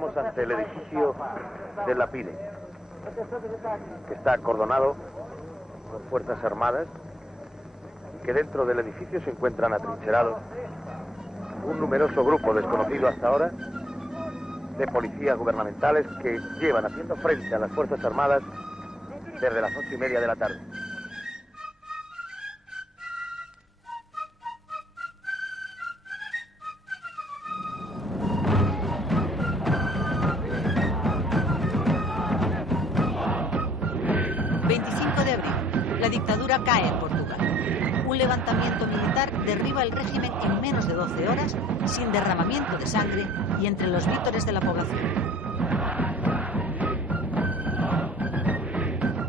Estamos ante el edificio de la PIDE, que está acordonado por fuerzas armadas y que dentro del edificio se encuentran atrincherados un numeroso grupo desconocido hasta ahora de policías gubernamentales que llevan haciendo frente a las fuerzas armadas desde las 8:30 de la tarde. La dictadura cae en Portugal. Un levantamiento militar derriba el régimen en menos de 12 horas, sin derramamiento de sangre y entre los vítores de la población.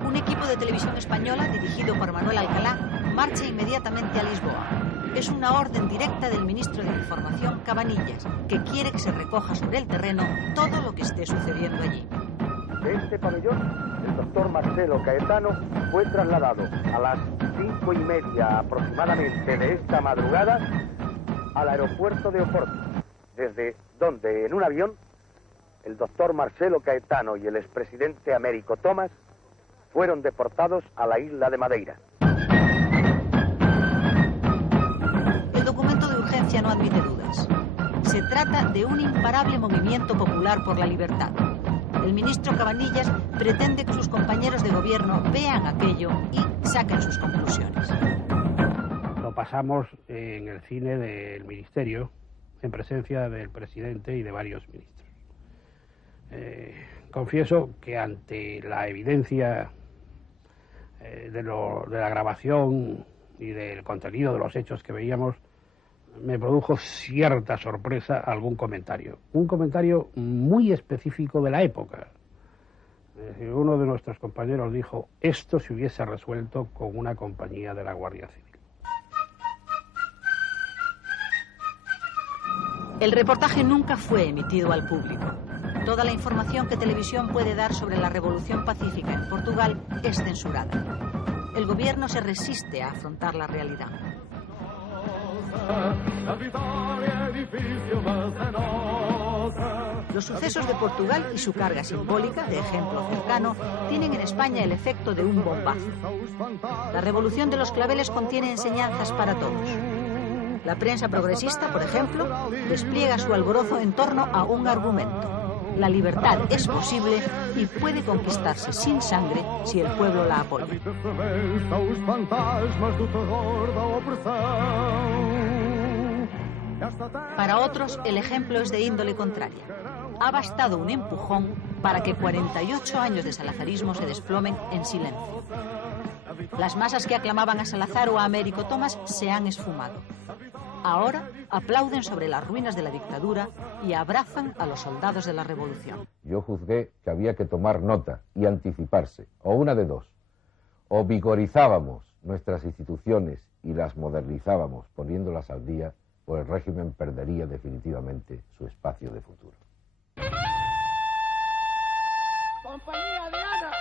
Un equipo de televisión española, dirigido por Manuel Alcalá, marcha inmediatamente a Lisboa. Es una orden directa del ministro de Información, Cabanillas, que quiere que se recoja sobre el terreno todo lo que esté sucediendo allí. De este pabellón, el doctor Marcelo Caetano fue trasladado a las 5:30 aproximadamente de esta madrugada al aeropuerto de Oporto, desde donde en un avión el doctor Marcelo Caetano y el expresidente Américo Tomás fueron deportados a la isla de Madeira. El documento de urgencia no admite dudas. Se trata de un imparable movimiento popular por la libertad. El ministro Cabanillas pretende que sus compañeros de gobierno vean aquello y saquen sus conclusiones. Lo pasamos en el cine del ministerio, en presencia del presidente y de varios ministros. Confieso que ante la evidencia de la grabación y del contenido de los hechos que veíamos, me produjo cierta sorpresa algún comentario. Un comentario muy específico de la época. Uno de nuestros compañeros dijo: esto se hubiese resuelto con una compañía de la Guardia Civil. El reportaje nunca fue emitido al público. Toda la información que Televisión puede dar sobre la revolución pacífica en Portugal es censurada. El gobierno se resiste a afrontar la realidad. Los sucesos de Portugal y su carga simbólica, de ejemplo cercano, tienen en España el efecto de un bombazo. La revolución de los claveles contiene enseñanzas para todos. La prensa progresista, por ejemplo, despliega su alborozo en torno a un argumento. La libertad es posible y puede conquistarse sin sangre si el pueblo la apoya. Para otros, el ejemplo es de índole contraria. Ha bastado un empujón para que 48 años de salazarismo se desplomen en silencio. Las masas que aclamaban a Salazar o a Américo Tomás se han esfumado. Ahora aplauden sobre las ruinas de la dictadura y abrazan a los soldados de la revolución. Yo juzgué que había que tomar nota y anticiparse, o una de dos. O vigorizábamos nuestras instituciones y las modernizábamos poniéndolas al día, o el régimen perdería definitivamente su espacio de futuro. ¡Compañía de Ana!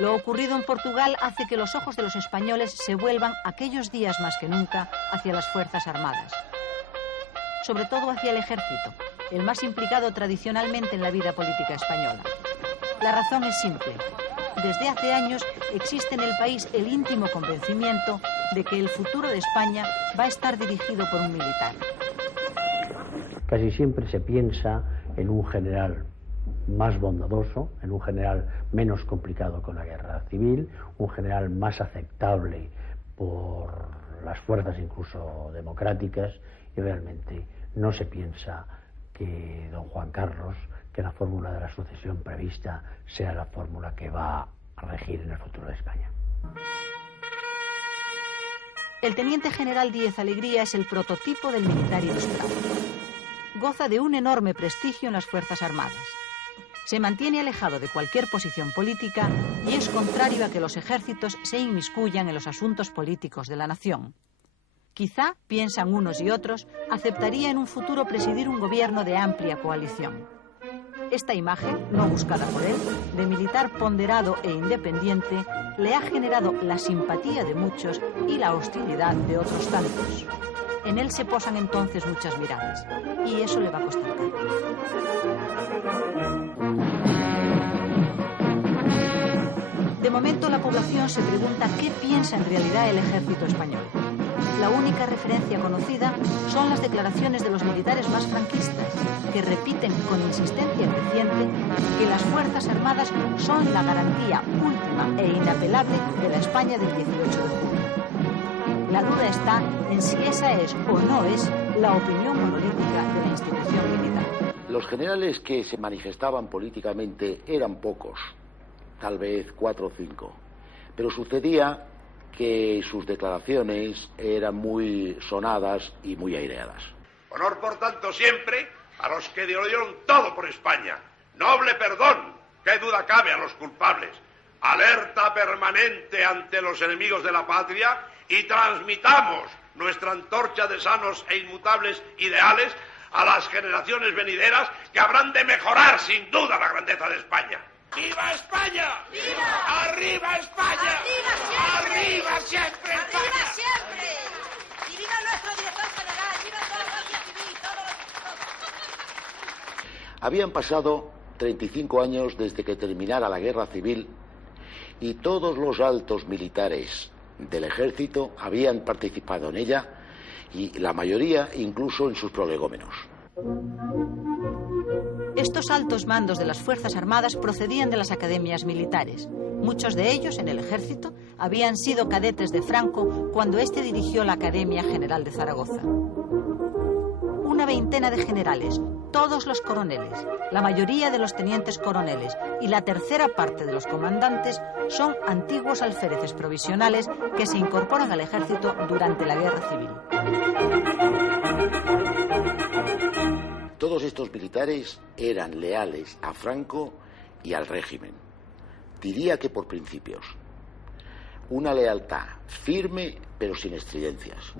Lo ocurrido en Portugal hace que los ojos de los españoles se vuelvan aquellos días más que nunca hacia las Fuerzas Armadas. Sobre todo hacia el ejército, el más implicado tradicionalmente en la vida política española. La razón es simple. Desde hace años existe en el país el íntimo convencimiento de que el futuro de España va a estar dirigido por un militar. Casi siempre se piensa en un general más bondadoso, en un general menos complicado con la guerra civil, un general más aceptable por las fuerzas incluso democráticas, y realmente no se piensa que don Juan Carlos, que la fórmula de la sucesión prevista sea la fórmula que va a regir en el futuro de España. El teniente general Díez Alegría es el prototipo del militar ilustrado. Goza de un enorme prestigio en las Fuerzas Armadas. Se mantiene alejado de cualquier posición política y es contrario a que los ejércitos se inmiscuyan en los asuntos políticos de la nación. Quizá, piensan unos y otros, aceptaría en un futuro presidir un gobierno de amplia coalición. Esta imagen, no buscada por él, de militar ponderado e independiente, le ha generado la simpatía de muchos y la hostilidad de otros tantos. En él se posan entonces muchas miradas, y eso le va a costar caro. De momento la población se pregunta qué piensa en realidad el ejército español. La única referencia conocida son las declaraciones de los militares más franquistas, que repiten con insistencia creciente que las Fuerzas Armadas son la garantía última e inapelable de la España del 18 de julio. La duda está en si esa es o no es la opinión monolítica de la institución militar. Los generales que se manifestaban políticamente eran pocos, tal vez 4 o 5, pero sucedía que sus declaraciones eran muy sonadas y muy aireadas. Honor, por tanto, siempre a los que dieron todo por España. Noble perdón, qué duda cabe a los culpables. Alerta permanente ante los enemigos de la patria y transmitamos nuestra antorcha de sanos e inmutables ideales a las generaciones venideras que habrán de mejorar sin duda la grandeza de España. ¡Viva España! ¡Viva! ¡Arriba España! ¡Arriba siempre! ¡Arriba siempre! ¡Arriba siempre! ¡Y viva nuestro director general! ¡Viva toda la Guardia Civil! Habían pasado 35 años desde que terminara la guerra civil y todos los altos militares del ejército habían participado en ella y la mayoría incluso en sus prolegómenos. Estos altos mandos de las Fuerzas Armadas procedían de las academias militares. Muchos de ellos, en el ejército, habían sido cadetes de Franco cuando éste dirigió la Academia General de Zaragoza. Una veintena de generales, todos los coroneles, la mayoría de los tenientes coroneles y la tercera parte de los comandantes son antiguos alféreces provisionales que se incorporan al ejército durante la Guerra Civil. Todos estos militares eran leales a Franco y al régimen. Diría que por principios. Una lealtad firme pero sin estridencias.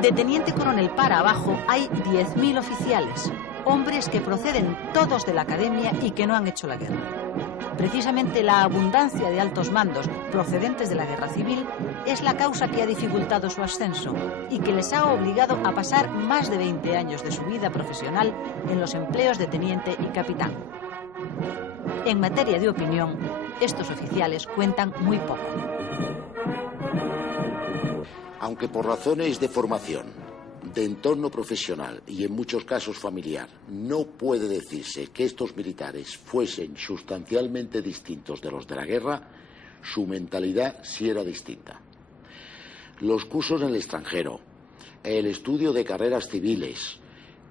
De teniente coronel para abajo hay 10.000 oficiales, hombres que proceden todos de la academia y que no han hecho la guerra. Precisamente la abundancia de altos mandos procedentes de la guerra civil es la causa que ha dificultado su ascenso y que les ha obligado a pasar más de 20 años de su vida profesional en los empleos de teniente y capitán. En materia de opinión, estos oficiales cuentan muy poco. Aunque por razones de formación, de entorno profesional y en muchos casos familiar, no puede decirse que estos militares fuesen sustancialmente distintos de los de la guerra, su mentalidad sí era distinta. Los cursos en el extranjero, el estudio de carreras civiles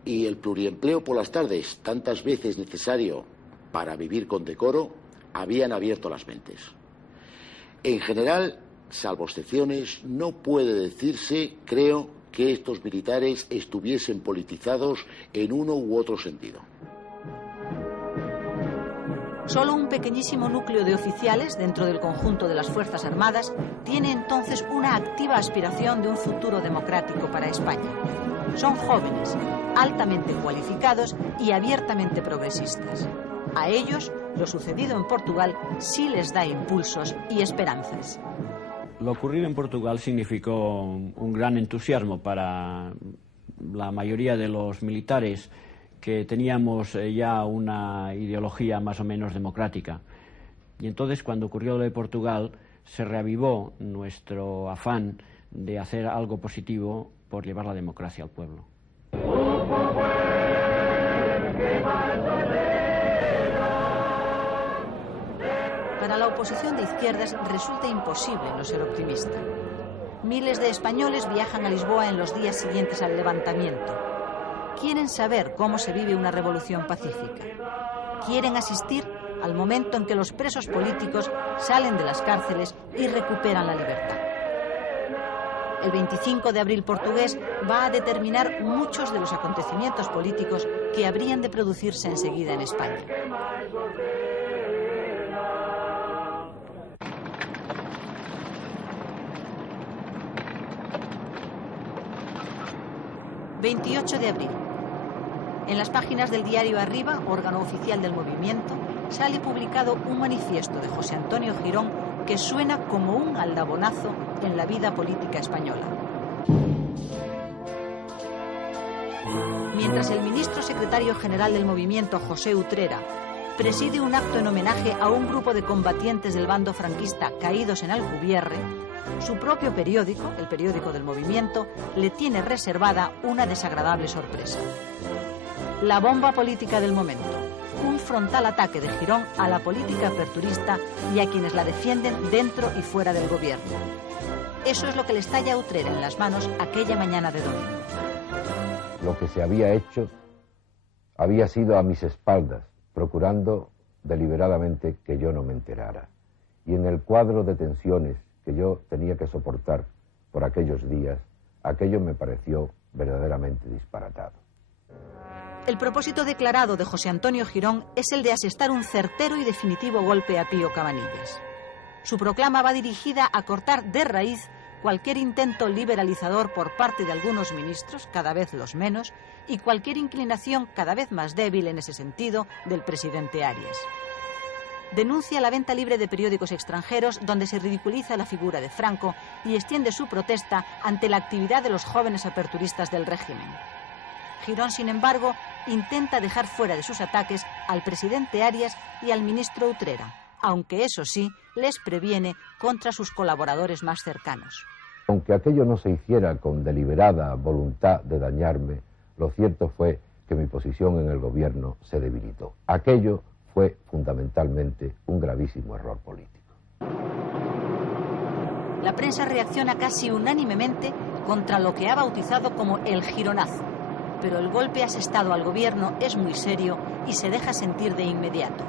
y el pluriempleo por las tardes, tantas veces necesario para vivir con decoro, habían abierto las mentes. En general, salvo excepciones, no puede decirse, creo, que estos militares estuviesen politizados en uno u otro sentido. Solo un pequeñísimo núcleo de oficiales dentro del conjunto de las Fuerzas Armadas tiene entonces una activa aspiración de un futuro democrático para España. Son jóvenes, altamente cualificados y abiertamente progresistas. A ellos, lo sucedido en Portugal sí les da impulsos y esperanzas. Lo ocurrido en Portugal significó un gran entusiasmo para la mayoría de los militares que teníamos ya una ideología más o menos democrática. Y entonces, cuando ocurrió lo de Portugal, se reavivó nuestro afán de hacer algo positivo por llevar la democracia al pueblo. Para la oposición de izquierdas resulta imposible no ser optimista. Miles de españoles viajan a Lisboa en los días siguientes al levantamiento. Quieren saber cómo se vive una revolución pacífica. Quieren asistir al momento en que los presos políticos salen de las cárceles y recuperan la libertad. El 25 de abril portugués va a determinar muchos de los acontecimientos políticos que habrían de producirse enseguida en España. ...28 de abril. En las páginas del diario Arriba, órgano oficial del movimiento, sale publicado un manifiesto de José Antonio Girón que suena como un aldabonazo en la vida política española. Mientras el ministro secretario general del movimiento, José Utrera, preside un acto en homenaje a un grupo de combatientes del bando franquista caídos en Alcubierre, su propio periódico, el periódico del movimiento, le tiene reservada una desagradable sorpresa. La bomba política del momento, un frontal ataque de Girón a la política aperturista y a quienes la defienden dentro y fuera del gobierno. Eso es lo que le estalla a Utrera en las manos aquella mañana de domingo. Lo que se había hecho había sido a mis espaldas, procurando deliberadamente que yo no me enterara. Y en el cuadro de tensiones que yo tenía que soportar por aquellos días, aquello me pareció verdaderamente disparatado. El propósito declarado de José Antonio Girón es el de asestar un certero y definitivo golpe a Pío Cabanillas. Su proclama va dirigida a cortar de raíz cualquier intento liberalizador por parte de algunos ministros, cada vez los menos, y cualquier inclinación cada vez más débil en ese sentido del presidente Arias. Denuncia la venta libre de periódicos extranjeros, donde se ridiculiza la figura de Franco, y extiende su protesta ante la actividad de los jóvenes aperturistas del régimen. Girón, sin embargo, intenta dejar fuera de sus ataques al presidente Arias y al ministro Utrera, aunque eso sí, les previene contra sus colaboradores más cercanos. Aunque aquello no se hiciera con deliberada voluntad de dañarme, lo cierto fue que mi posición en el gobierno se debilitó. Aquello fue fundamentalmente un gravísimo error político. La prensa reacciona casi unánimemente contra lo que ha bautizado como el gironazo, pero el golpe asestado al gobierno es muy serio y se deja sentir de inmediato.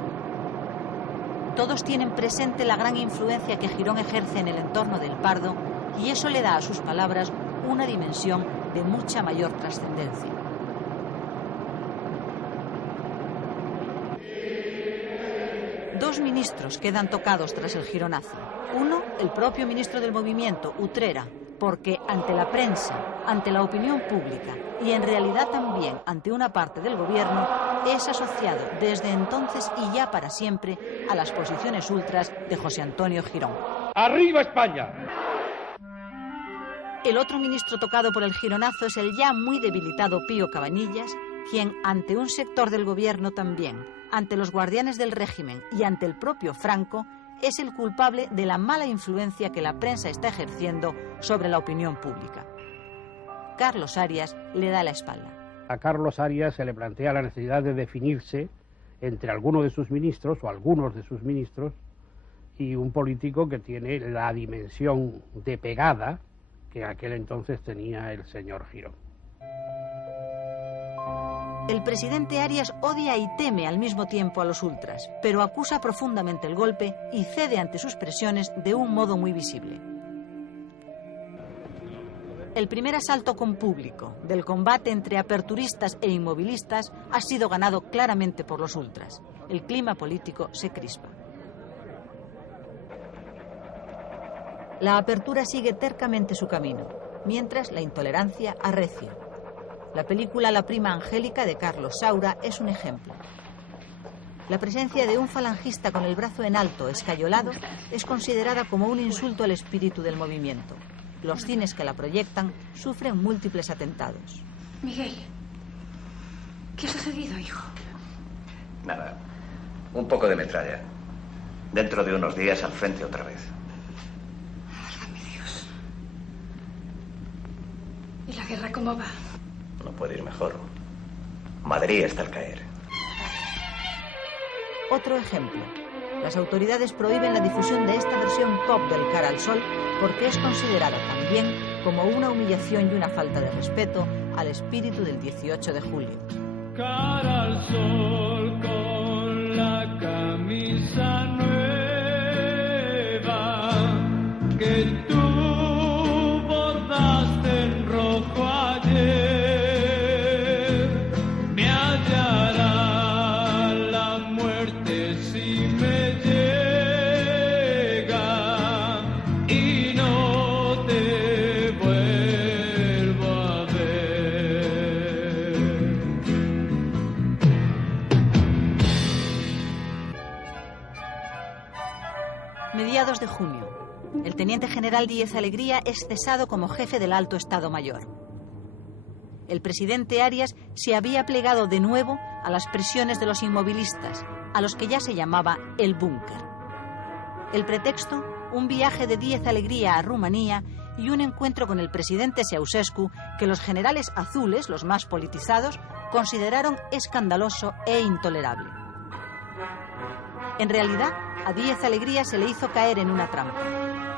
Todos tienen presente la gran influencia que Girón ejerce en el entorno del Pardo, y eso le da a sus palabras una dimensión de mucha mayor trascendencia. Dos ministros quedan tocados tras el gironazo. Uno, el propio ministro del movimiento, Utrera, porque ante la prensa, ante la opinión pública y en realidad también ante una parte del gobierno, es asociado desde entonces y ya para siempre a las posiciones ultras de José Antonio Girón. ¡Arriba España! El otro ministro tocado por el gironazo es el ya muy debilitado Pío Cabanillas, quien ante un sector del gobierno también, ante los guardianes del régimen y ante el propio Franco, es el culpable de la mala influencia que la prensa está ejerciendo sobre la opinión pública. Carlos Arias le da la espalda. A Carlos Arias se le plantea la necesidad de definirse entre alguno de sus ministros o algunos de sus ministros y un político que tiene la dimensión de pegada que en aquel entonces tenía el señor Girón. El presidente Arias odia y teme al mismo tiempo a los ultras, pero acusa profundamente el golpe y cede ante sus presiones de un modo muy visible. El primer asalto con público del combate entre aperturistas e inmovilistas ha sido ganado claramente por los ultras. El clima político se crispa. La apertura sigue tercamente su camino, mientras la intolerancia arrecia. La película La prima angélica de Carlos Saura es un ejemplo. La presencia de un falangista con el brazo en alto, escayolado, es considerada como un insulto al espíritu del movimiento. Los cines que la proyectan sufren múltiples atentados. Miguel, ¿qué ha sucedido, hijo? Nada, un poco de metralla. Dentro de unos días al frente otra vez. Válgame Dios. ¿Y la guerra cómo va? No puede ir mejor. Madrid está al caer. Otro ejemplo. Las autoridades prohíben la difusión de esta versión pop del Cara al Sol porque es considerada también como una humillación y una falta de respeto al espíritu del 18 de julio. Cara al sol con la camisa nueva que tú bordaste en rojo ayer. Día 2 de junio. El teniente general Díez Alegría es cesado como jefe del Alto Estado Mayor. El presidente Arias se había plegado de nuevo a las presiones de los inmovilistas, a los que ya se llamaba el búnker. El pretexto, un viaje de Díez Alegría a Rumanía y un encuentro con el presidente Ceausescu que los generales azules, los más politizados, consideraron escandaloso e intolerable. En realidad, a Díez Alegría se le hizo caer en una trampa.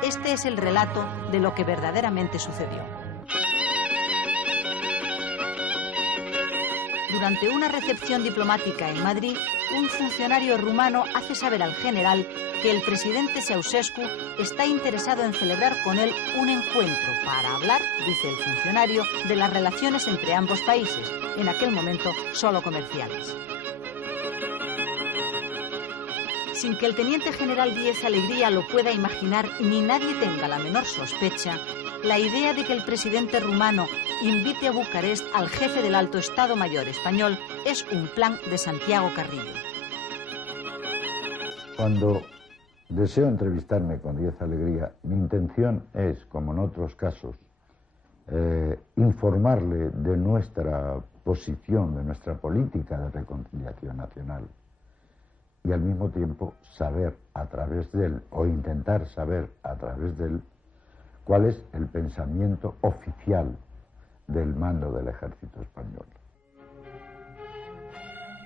Este es el relato de lo que verdaderamente sucedió. Durante una recepción diplomática en Madrid, un funcionario rumano hace saber al general que el presidente Ceausescu está interesado en celebrar con él un encuentro para hablar, dice el funcionario, de las relaciones entre ambos países, en aquel momento solo comerciales. Sin que el teniente general Díez Alegría lo pueda imaginar ni nadie tenga la menor sospecha, la idea de que el presidente rumano invite a Bucarest al jefe del Alto Estado Mayor español es un plan de Santiago Carrillo. Cuando deseo entrevistarme con Díez Alegría, mi intención es, como en otros casos, informarle de nuestra posición, de nuestra política de reconciliación nacional y al mismo tiempo saber a través de él, o intentar saber a través de él, cuál es el pensamiento oficial del mando del ejército español.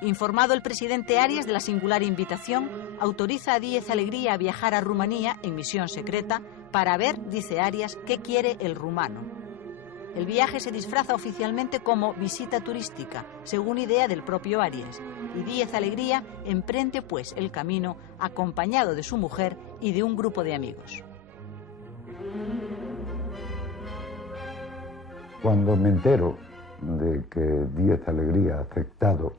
Informado el presidente Arias de la singular invitación, autoriza a Díez Alegría a viajar a Rumanía en misión secreta para ver, dice Arias, qué quiere el rumano. El viaje se disfraza oficialmente como visita turística, según idea del propio Arias, y Díez Alegría emprende pues el camino acompañado de su mujer y de un grupo de amigos. Cuando me entero de que Díez Alegría ha aceptado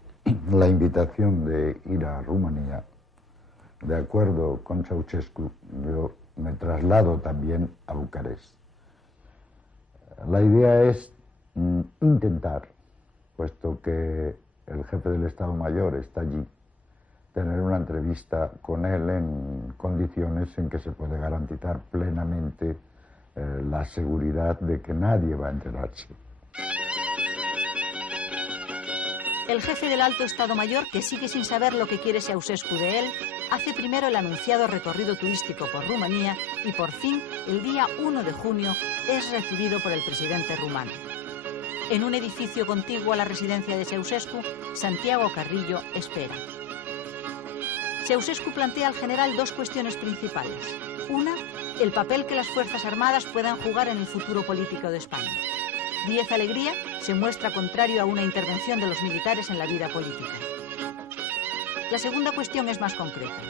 la invitación de ir a Rumanía, de acuerdo con Ceausescu, yo me traslado también a Bucarest. La idea es intentar, puesto que el jefe del Estado Mayor está allí, tener una entrevista con él en condiciones en que se puede garantizar plenamente la seguridad de que nadie va a enterarse. El jefe del Alto Estado Mayor, que sigue sin saber lo que quiere Ceausescu de él, hace primero el anunciado recorrido turístico por Rumanía y por fin, el día 1 de junio, es recibido por el presidente rumano. En un edificio contiguo a la residencia de Ceausescu, Santiago Carrillo espera. Ceausescu plantea al general dos cuestiones principales. Una, el papel que las Fuerzas Armadas puedan jugar en el futuro político de España. Díez Alegría se muestra contrario a una intervención de los militares en la vida política. La segunda cuestión es más concreta.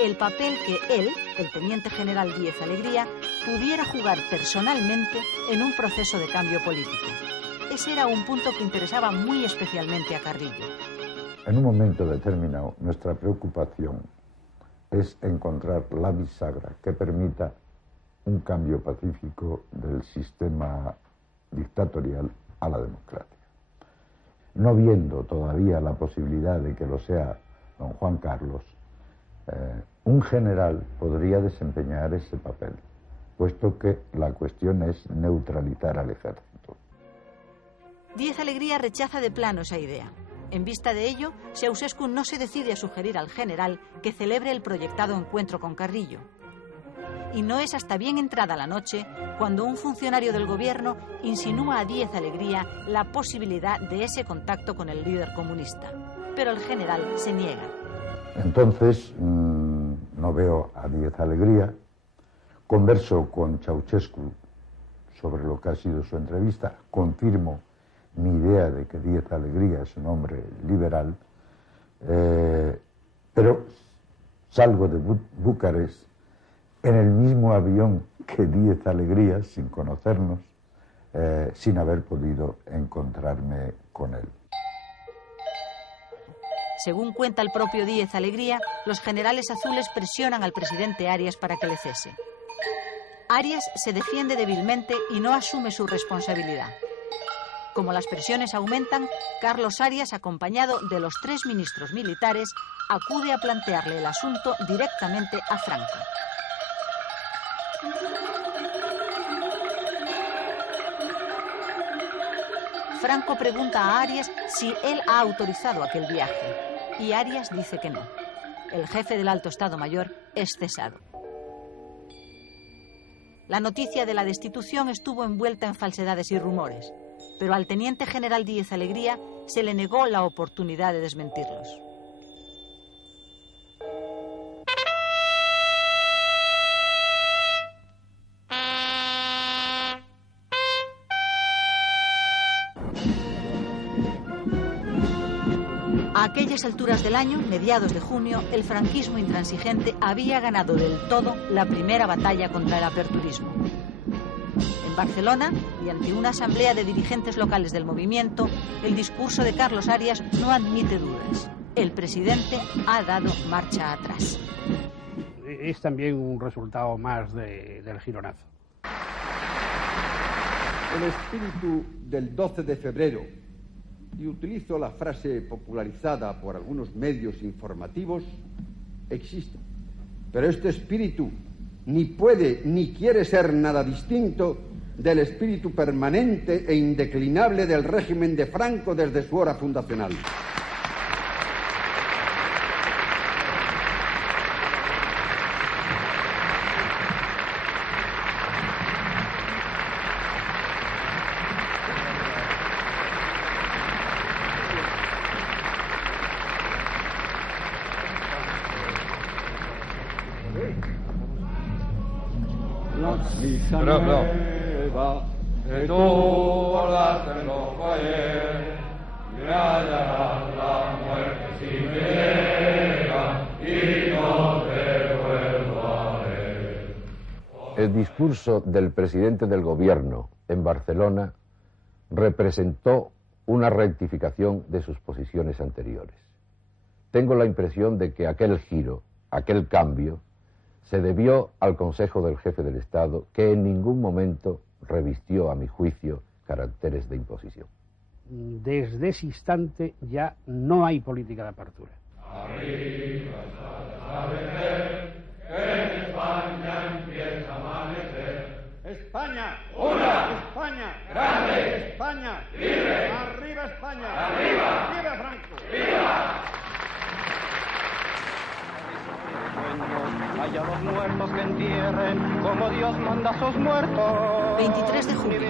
El papel que él, el teniente general Díez Alegría, pudiera jugar personalmente en un proceso de cambio político. Ese era un punto que interesaba muy especialmente a Carrillo. En un momento determinado, nuestra preocupación es encontrar la bisagra que permita un cambio pacífico del sistema dictatorial a la democracia. No viendo todavía la posibilidad de que lo sea don Juan Carlos, un general podría desempeñar ese papel, puesto que la cuestión es neutralizar al ejército. Díez Alegría rechaza de plano esa idea. En vista de ello, Ceausescu no se decide a sugerir al general que celebre el proyectado encuentro con Carrillo. Y no es hasta bien entrada la noche cuando un funcionario del gobierno insinúa a Díez Alegría la posibilidad de ese contacto con el líder comunista. Pero el general se niega. Entonces, no veo a Díez Alegría, converso con Ceausescu sobre lo que ha sido su entrevista, confirmo mi idea de que Díez Alegría es un hombre liberal, pero salgo de Bucarest en el mismo avión que Díez Alegría, sin conocernos, sin haber podido encontrarme con él. Según cuenta el propio Díez Alegría, los generales azules presionan al presidente Arias para que le cese. Arias se defiende débilmente y no asume su responsabilidad. Como las presiones aumentan, Carlos Arias, acompañado de los 3 ministros militares, acude a plantearle el asunto directamente a Franco. Franco pregunta a Arias si él ha autorizado aquel viaje, y Arias dice que no. El jefe del Alto Estado Mayor es cesado. La noticia de la destitución estuvo envuelta en falsedades y rumores, pero al teniente general Díez Alegría se le negó la oportunidad de desmentirlos. A aquellas alturas del año, mediados de junio, el franquismo intransigente había ganado del todo la primera batalla contra el aperturismo. En Barcelona, y ante una asamblea de dirigentes locales del movimiento, el discurso de Carlos Arias no admite dudas. El presidente ha dado marcha atrás. Es también un resultado más del gironazo. El espíritu del 12 de febrero, y utilizo la frase popularizada por algunos medios informativos, existe. Pero este espíritu ni puede ni quiere ser nada distinto del espíritu permanente e indeclinable del régimen de Franco desde su hora fundacional. El discurso del presidente del gobierno en Barcelona representó una rectificación de sus posiciones anteriores. Tengo la impresión de que aquel giro, aquel cambio, se debió al consejo del jefe del Estado, que en ningún momento revistió, a mi juicio, caracteres de imposición. Desde ese instante ya no hay política de apertura. Arriba está amanecer, en España empieza a amanecer. España, una, España, grande, España, libre, arriba España, arriba, viva Franco, viva. Haya los muertos que entierren como Dios manda a sus muertos. 23 de julio.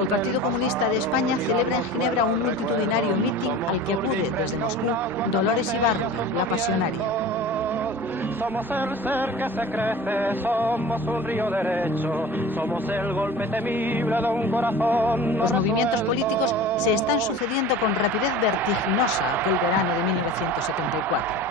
El Partido Comunista de España celebra en Ginebra un multitudinario mitin al que acude desde Moscú Dolores Ibarra, la pasionaria. Somos el ser que se crece, somos un río derecho, somos el golpe temible de un corazón. Los movimientos políticos se están sucediendo con rapidez vertiginosa aquel verano de 1974.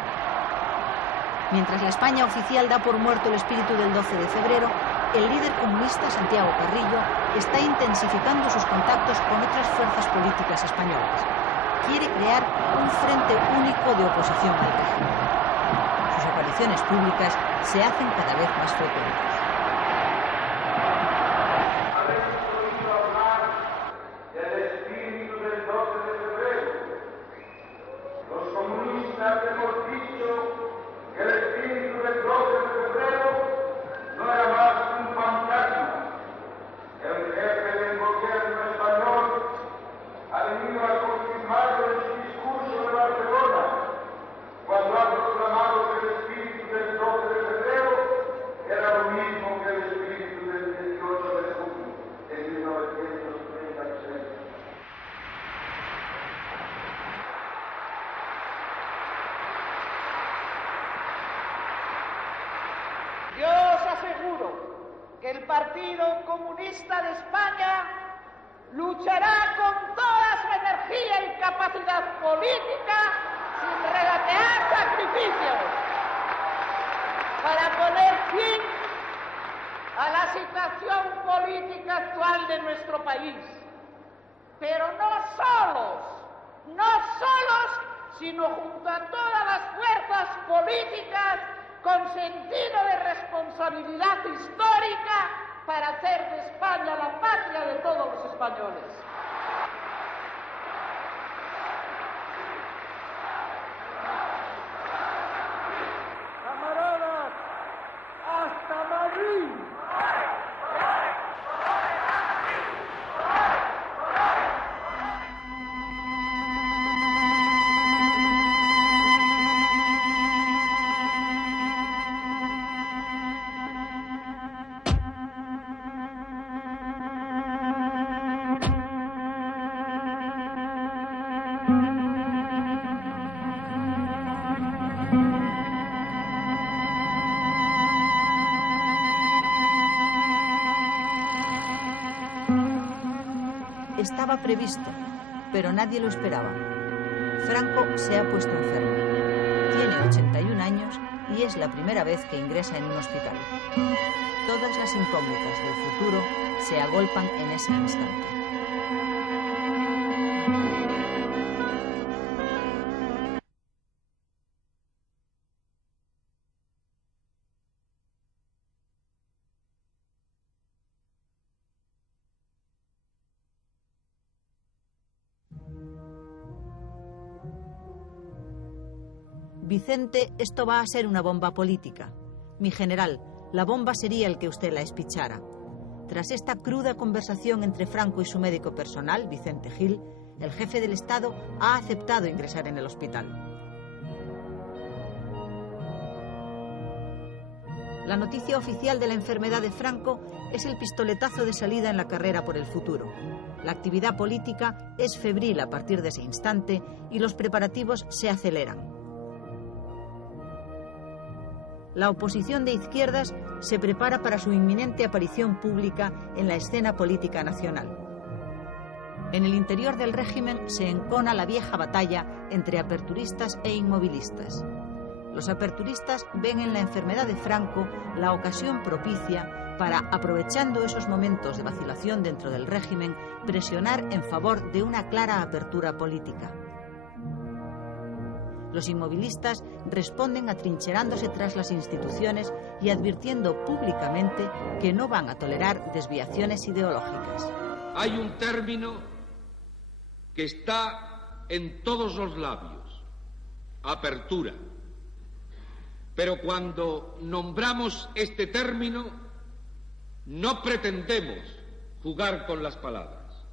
Mientras la España oficial da por muerto el espíritu del 12 de febrero, el líder comunista Santiago Carrillo está intensificando sus contactos con otras fuerzas políticas españolas. Quiere crear un frente único de oposición al régimen. Sus apariciones públicas se hacen cada vez más frecuentes. Yo os aseguro que el Partido Comunista de España luchará con toda su energía y capacidad política sin regatear sacrificios para poner fin a la situación política actual de nuestro país. Pero no solos, sino junto a todas las fuerzas políticas con sentido de responsabilidad histórica para hacer de España la patria de todos los españoles. Camaradas, hasta Madrid. Estaba previsto, pero nadie lo esperaba. Franco se ha puesto enfermo. Tiene 81 años y es la primera vez que ingresa en un hospital. Todas las incógnitas del futuro se agolpan en ese instante. Vicente, esto va a ser una bomba política. Mi general, la bomba sería el que usted la espichara. Tras esta cruda conversación entre Franco y su médico personal, Vicente Gil, el jefe del Estado ha aceptado ingresar en el hospital. La noticia oficial de la enfermedad de Franco es el pistoletazo de salida en la carrera por el futuro. La actividad política es febril a partir de ese instante y los preparativos se aceleran. La oposición de izquierdas se prepara para su inminente aparición pública en la escena política nacional. En el interior del régimen se encona la vieja batalla entre aperturistas e inmovilistas. Los aperturistas ven en la enfermedad de Franco la ocasión propicia para, aprovechando esos momentos de vacilación dentro del régimen, presionar en favor de una clara apertura política. Los inmovilistas responden atrincherándose tras las instituciones y advirtiendo públicamente que no van a tolerar desviaciones ideológicas. Hay un término que está en todos los labios: apertura. Pero cuando nombramos este término, no pretendemos jugar con las palabras.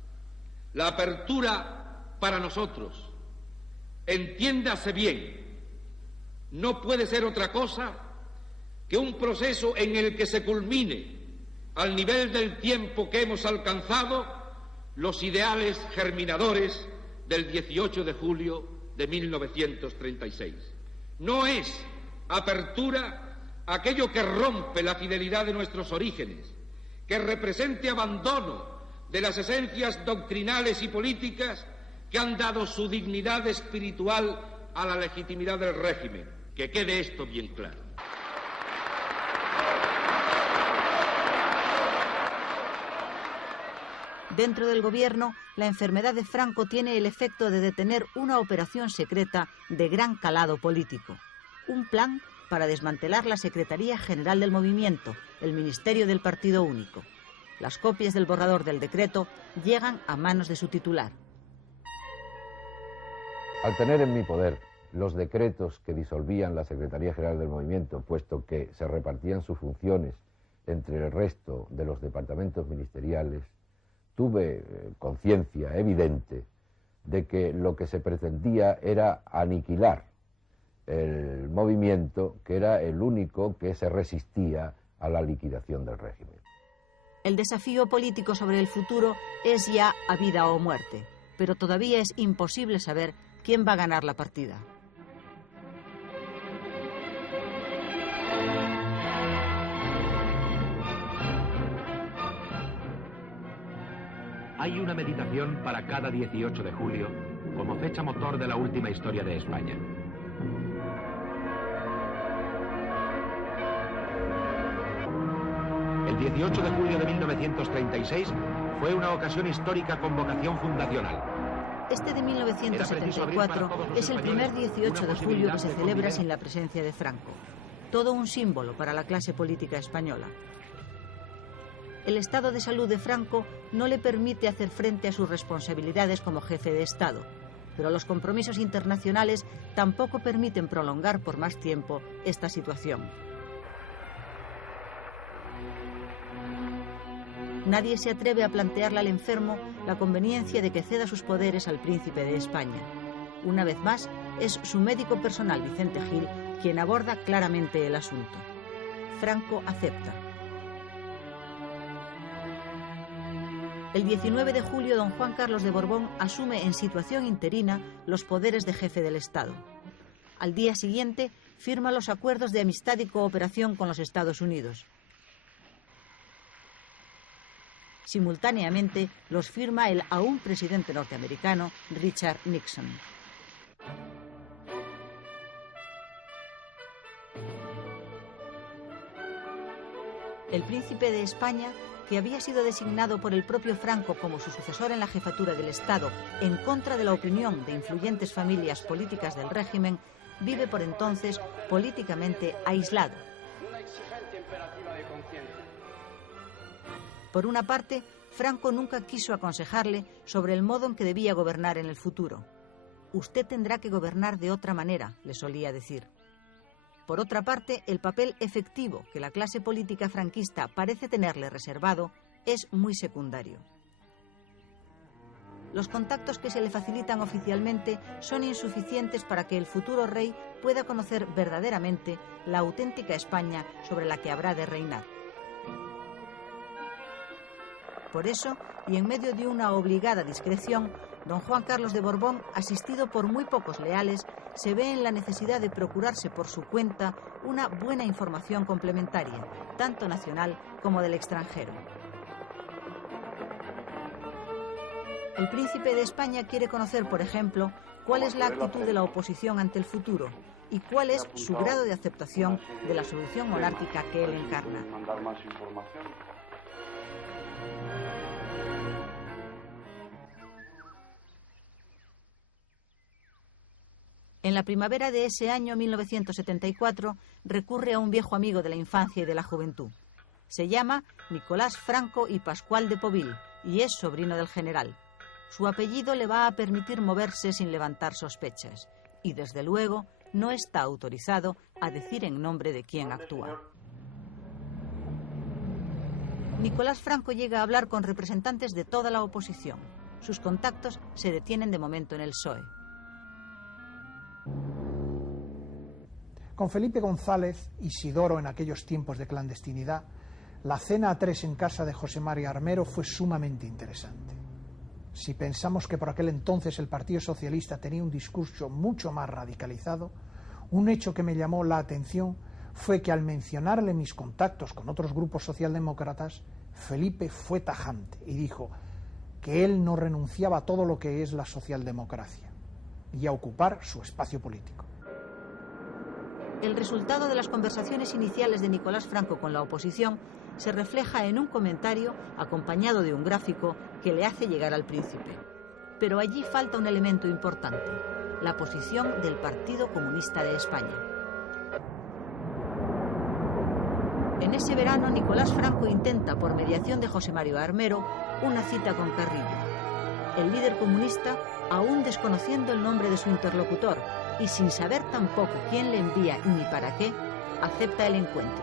La apertura para nosotros, entiéndase bien, no puede ser otra cosa que un proceso en el que se culmine, al nivel del tiempo que hemos alcanzado, los ideales germinadores del 18 de julio de 1936. No es apertura aquello que rompe la fidelidad de nuestros orígenes, que represente abandono de las esencias doctrinales y políticas que han dado su dignidad espiritual a la legitimidad del régimen. Que quede esto bien claro. Dentro del gobierno, la enfermedad de Franco tiene el efecto de detener una operación secreta de gran calado político. Un plan para desmantelar la Secretaría General del Movimiento, el Ministerio del Partido Único. Las copias del borrador del decreto llegan a manos de su titular. Al tener en mi poder los decretos que disolvían la Secretaría General del Movimiento, puesto que se repartían sus funciones entre el resto de los departamentos ministeriales, tuve conciencia evidente de que lo que se pretendía era aniquilar el movimiento, que era el único que se resistía a la liquidación del régimen. El desafío político sobre el futuro es ya a vida o muerte, pero todavía es imposible saber quién va a ganar la partida. Hay una meditación para cada 18 de julio como fecha motor de la última historia de España. El 18 de julio de 1936 fue una ocasión histórica con vocación fundacional. Este de 1974 es el primer 18 de julio que se celebra sin la presencia de Franco. Todo un símbolo para la clase política española. El estado de salud de Franco no le permite hacer frente a sus responsabilidades como jefe de Estado, pero los compromisos internacionales tampoco permiten prolongar por más tiempo esta situación. Nadie se atreve a plantearle al enfermo la conveniencia de que ceda sus poderes al príncipe de España. Una vez más, es su médico personal, Vicente Gil, quien aborda claramente el asunto. Franco acepta. El 19 de julio, don Juan Carlos de Borbón asume en situación interina los poderes de jefe del Estado. Al día siguiente, firma los acuerdos de amistad y cooperación con los Estados Unidos. Simultáneamente los firma el aún presidente norteamericano Richard Nixon. El príncipe de España, que había sido designado por el propio Franco como su sucesor en la jefatura del Estado, en contra de la opinión de influyentes familias políticas del régimen, vive por entonces políticamente aislado. Por una parte, Franco nunca quiso aconsejarle sobre el modo en que debía gobernar en el futuro. Usted tendrá que gobernar de otra manera, le solía decir. Por otra parte, el papel efectivo que la clase política franquista parece tenerle reservado es muy secundario. Los contactos que se le facilitan oficialmente son insuficientes para que el futuro rey pueda conocer verdaderamente la auténtica España sobre la que habrá de reinar. Por eso, y en medio de una obligada discreción, don Juan Carlos de Borbón, asistido por muy pocos leales, se ve en la necesidad de procurarse por su cuenta una buena información complementaria, tanto nacional como del extranjero. El príncipe de España quiere conocer, por ejemplo, cuál es la actitud de la oposición ante el futuro y cuál es su grado de aceptación de la solución monárquica que él encarna. En la primavera de ese año 1974 recurre a un viejo amigo de la infancia y de la juventud. Se llama Nicolás Franco y Pascual de Povil y es sobrino del general. Su apellido le va a permitir moverse sin levantar sospechas y, desde luego, no está autorizado a decir en nombre de quién actúa. Nicolás Franco llega a hablar con representantes de toda la oposición. Sus contactos se detienen de momento en el PSOE. Con Felipe González, Isidoro en aquellos tiempos de clandestinidad, la cena a tres en casa de José María Armero fue sumamente interesante. Si pensamos que por aquel entonces el Partido Socialista tenía un discurso mucho más radicalizado, un hecho que me llamó la atención fue que al mencionarle mis contactos con otros grupos socialdemócratas, Felipe fue tajante y dijo que él no renunciaba a todo lo que es la socialdemocracia y a ocupar su espacio político. El resultado de las conversaciones iniciales de Nicolás Franco con la oposición se refleja en un comentario acompañado de un gráfico que le hace llegar al príncipe. Pero allí falta un elemento importante, la posición del Partido Comunista de España. En ese verano, Nicolás Franco intenta, por mediación de José María Armero, una cita con Carrillo. El líder comunista, aún desconociendo el nombre de su interlocutor y sin saber tampoco quién le envía ni para qué, acepta el encuentro.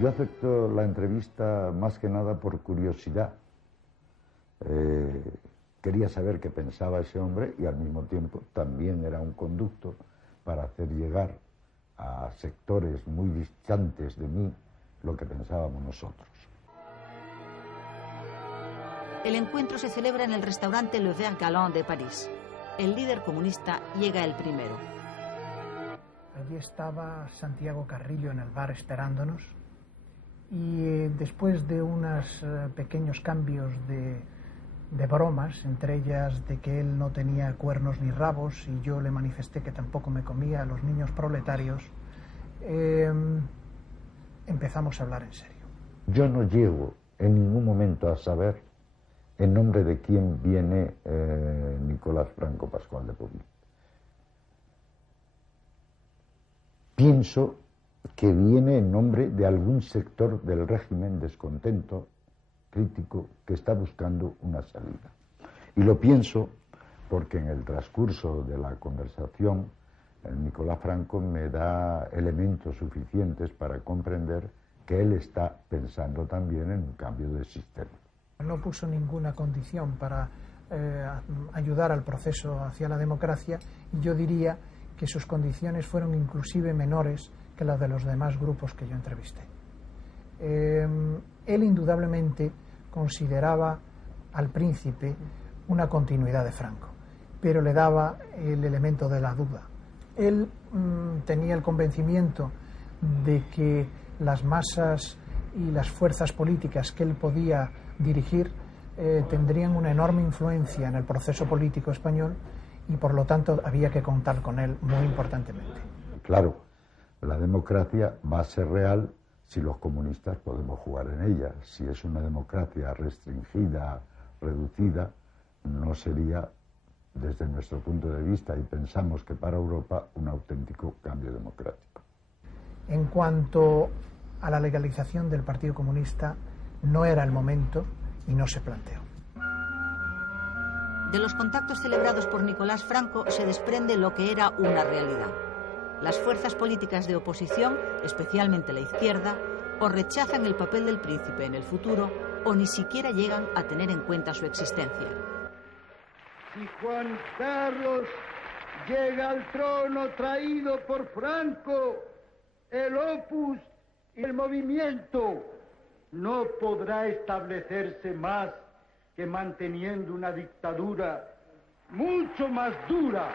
Yo acepto la entrevista más que nada por curiosidad. Quería saber qué pensaba ese hombre y al mismo tiempo también era un conducto para hacer llegar a sectores muy distantes de mí lo que pensábamos nosotros. El encuentro se celebra en el restaurante Le Vert Galant de París. El líder comunista llega el primero. Allí estaba Santiago Carrillo en el bar esperándonos y después de unos pequeños cambios de bromas, entre ellas de que él no tenía cuernos ni rabos y yo le manifesté que tampoco me comía a los niños proletarios, empezamos a hablar en serio. Yo no llego en ningún momento a saber en nombre de quién viene Nicolás Franco Pascual de Povil. Pienso que viene en nombre de algún sector del régimen descontento, crítico, que está buscando una salida. Y lo pienso porque en el transcurso de la conversación Nicolás Franco me da elementos suficientes para comprender que él está pensando también en un cambio de sistema. No puso ninguna condición para ayudar al proceso hacia la democracia y yo diría que sus condiciones fueron inclusive menores que las de los demás grupos que yo entrevisté. Él indudablemente consideraba al príncipe una continuidad de Franco, pero le daba el elemento de la duda. Él tenía el convencimiento de que las masas y las fuerzas políticas que él podía dirigir tendrían una enorme influencia en el proceso político español y por lo tanto había que contar con él muy importantemente. Claro, la democracia va a ser real si los comunistas podemos jugar en ella. Si es una democracia restringida, reducida, no sería, desde nuestro punto de vista, y pensamos que para Europa, un auténtico cambio democrático. En cuanto a la legalización del Partido Comunista, no era el momento y no se planteó. De los contactos celebrados por Nicolás Franco se desprende lo que era una realidad. Las fuerzas políticas de oposición, especialmente la izquierda, o rechazan el papel del príncipe en el futuro o ni siquiera llegan a tener en cuenta su existencia. Si Juan Carlos llega al trono traído por Franco, el Opus y el movimiento no podrá establecerse más que manteniendo una dictadura mucho más dura.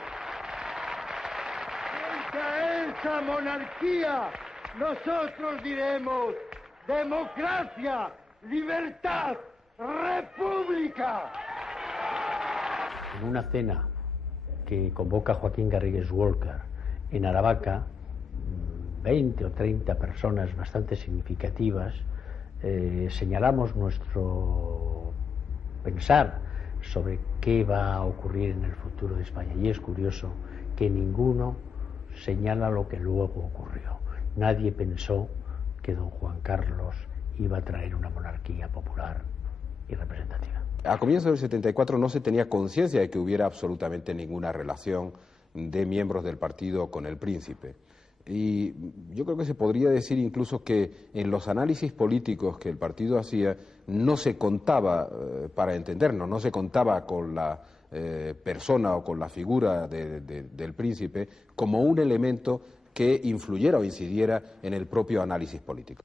Contra esa monarquía nosotros diremos democracia, libertad, república. En una cena que convoca Joaquín Garrigues Walker en Aravaca, 20 o 30 personas bastante significativas, señalamos nuestro pensar sobre qué va a ocurrir en el futuro de España. Y es curioso que ninguno señala lo que luego ocurrió. Nadie pensó que don Juan Carlos iba a traer una monarquía popular y representativa. A comienzos del 74 no se tenía conciencia de que hubiera absolutamente ninguna relación de miembros del partido con el príncipe. Y yo creo que se podría decir incluso que en los análisis políticos que el partido hacía no se contaba, para entendernos, no se contaba con la persona o con la figura del príncipe como un elemento que influyera o incidiera en el propio análisis político.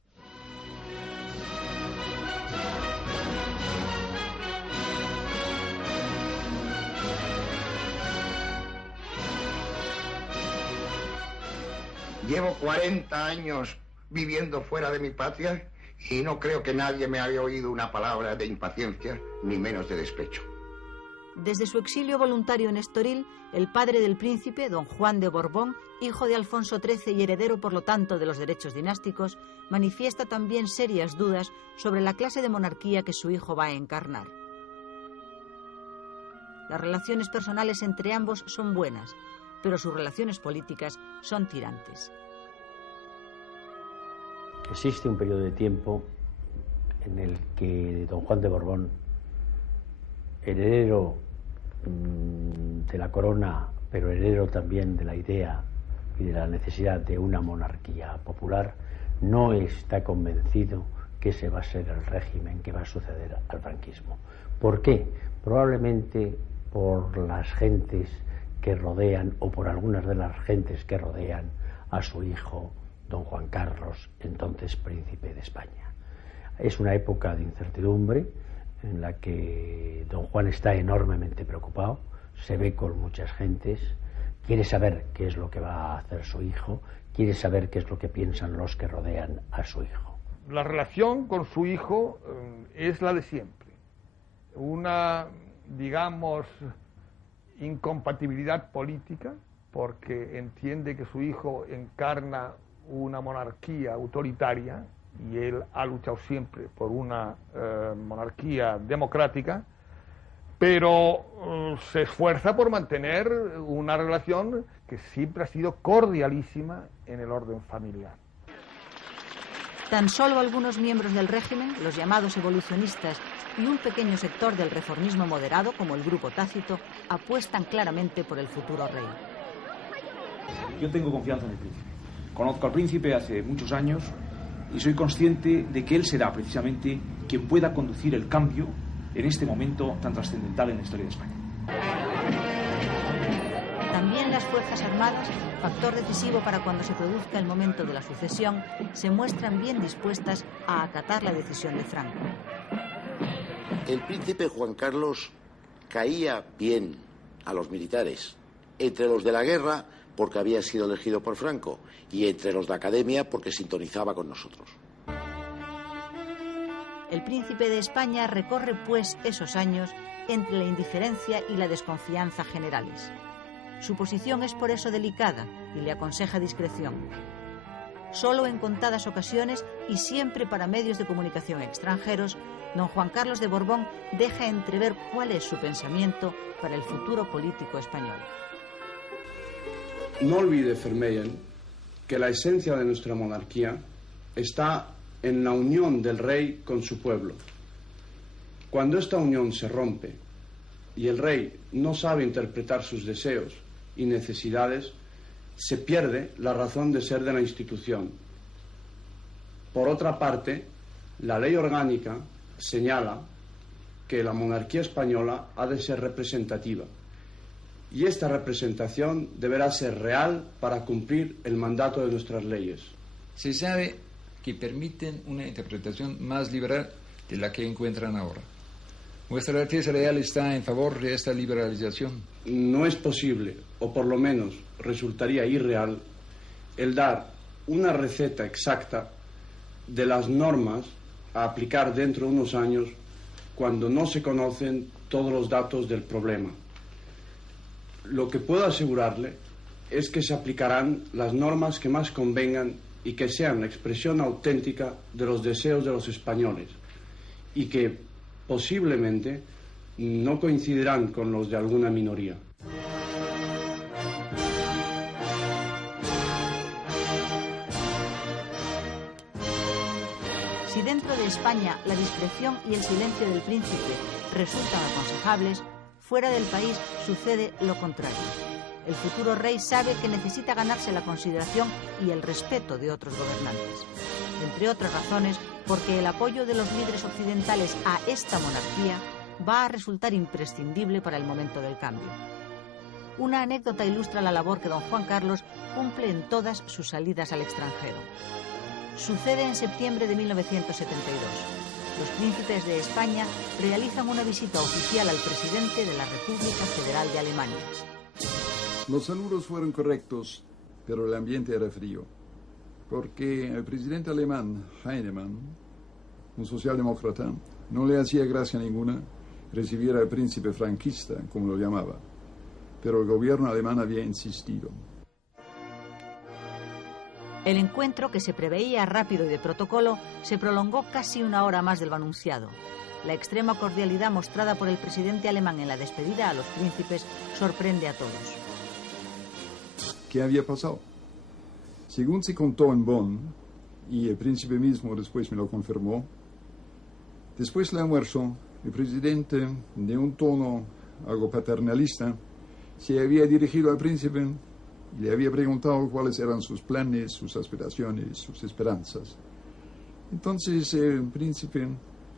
Llevo 40 años viviendo fuera de mi patria y no creo que nadie me haya oído una palabra de impaciencia, ni menos de despecho. Desde su exilio voluntario en Estoril, el padre del príncipe, don Juan de Borbón, hijo de Alfonso XIII y heredero por lo tanto de los derechos dinásticos, manifiesta también serias dudas sobre la clase de monarquía que su hijo va a encarnar. Las relaciones personales entre ambos son buenas, pero sus relaciones políticas son tirantes. Existe un periodo de tiempo en el que don Juan de Borbón, heredero de la corona, pero heredero también de la idea y de la necesidad de una monarquía popular, no está convencido que ese va a ser el régimen que va a suceder al franquismo. ¿Por qué? Probablemente por las gentes que rodean, o por algunas de las gentes que rodean a su hijo, don Juan Carlos, entonces príncipe de España. Es una época de incertidumbre en la que don Juan está enormemente preocupado, se ve con muchas gentes, quiere saber qué es lo que va a hacer su hijo, quiere saber qué es lo que piensan los que rodean a su hijo. La relación con su hijo es la de siempre. Una, digamos, incompatibilidad política, porque entiende que su hijo encarna una monarquía autoritaria y él ha luchado siempre por una monarquía democrática, pero se esfuerza por mantener una relación que siempre ha sido cordialísima en el orden familiar. Tan solo algunos miembros del régimen, los llamados evolucionistas, y un pequeño sector del reformismo moderado, como el Grupo Tácito, apuestan claramente por el futuro rey. Yo tengo confianza en el príncipe. Conozco al príncipe hace muchos años y soy consciente de que él será precisamente quien pueda conducir el cambio en este momento tan trascendental en la historia de España. También las Fuerzas Armadas, factor decisivo para cuando se produzca el momento de la sucesión, se muestran bien dispuestas a acatar la decisión de Franco. El príncipe Juan Carlos caía bien a los militares, entre los de la guerra porque había sido elegido por Franco y entre los de academia porque sintonizaba con nosotros. El príncipe de España recorre, pues, esos años entre la indiferencia y la desconfianza generales. Su posición es por eso delicada y le aconseja discreción. Solo en contadas ocasiones y siempre para medios de comunicación extranjeros, don Juan Carlos de Borbón deja entrever cuál es su pensamiento para el futuro político español. No olvide, Vermeyen, que la esencia de nuestra monarquía está en la unión del rey con su pueblo. Cuando esta unión se rompe y el rey no sabe interpretar sus deseos y necesidades, se pierde la razón de ser de la institución. Por otra parte, la ley orgánica señala que la monarquía española ha de ser representativa y esta representación deberá ser real para cumplir el mandato de nuestras leyes. Se sabe que permiten una interpretación más liberal de la que encuentran ahora. ¿Vuestra Alteza Real está en favor de esta liberalización? No es posible, o por lo menos resultaría irreal, el dar una receta exacta de las normas a aplicar dentro de unos años cuando no se conocen todos los datos del problema. Lo que puedo asegurarle es que se aplicarán las normas que más convengan y que sean la expresión auténtica de los deseos de los españoles y que posiblemente no coincidirán con los de alguna minoría. Si dentro de España la discreción y el silencio del príncipe resultan aconsejables, fuera del país sucede lo contrario. El futuro rey sabe que necesita ganarse la consideración y el respeto de otros gobernantes. Entre otras razones, porque el apoyo de los líderes occidentales a esta monarquía va a resultar imprescindible para el momento del cambio. Una anécdota ilustra la labor que don Juan Carlos cumple en todas sus salidas al extranjero. Sucede en septiembre de 1972. Los príncipes de España realizan una visita oficial al presidente de la República Federal de Alemania. Los saludos fueron correctos, pero el ambiente era frío, porque el presidente alemán, Heinemann, un socialdemócrata, no le hacía gracia ninguna recibir al príncipe franquista, como lo llamaba, pero el gobierno alemán había insistido. El encuentro, que se preveía rápido y de protocolo, se prolongó casi una hora más de lo anunciado. La extrema cordialidad mostrada por el presidente alemán en la despedida a los príncipes sorprende a todos. ¿Qué había pasado? Según se contó en Bonn, y el príncipe mismo después me lo confirmó, después del almuerzo, el presidente, de un tono algo paternalista, se había dirigido al príncipe y le había preguntado cuáles eran sus planes, sus aspiraciones, sus esperanzas. Entonces el príncipe,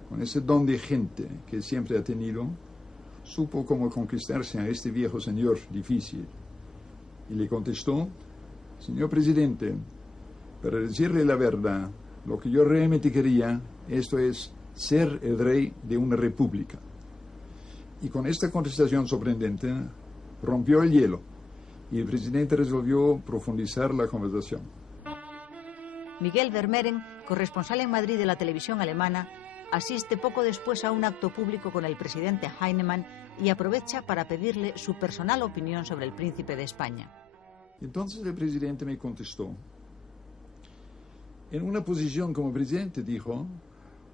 con ese don de gente que siempre ha tenido, supo cómo conquistarse a este viejo señor difícil. Y le contestó: señor presidente, para decirle la verdad, lo que yo realmente quería, esto es ser el rey de una república. Y con esta contestación sorprendente rompió el hielo y el presidente resolvió profundizar la conversación. Miguel Vermeeren, corresponsal en Madrid de la televisión alemana, asiste poco después a un acto público con el presidente Heinemann y aprovecha para pedirle su personal opinión sobre el príncipe de España. Entonces el presidente me contestó: en una posición como presidente, dijo,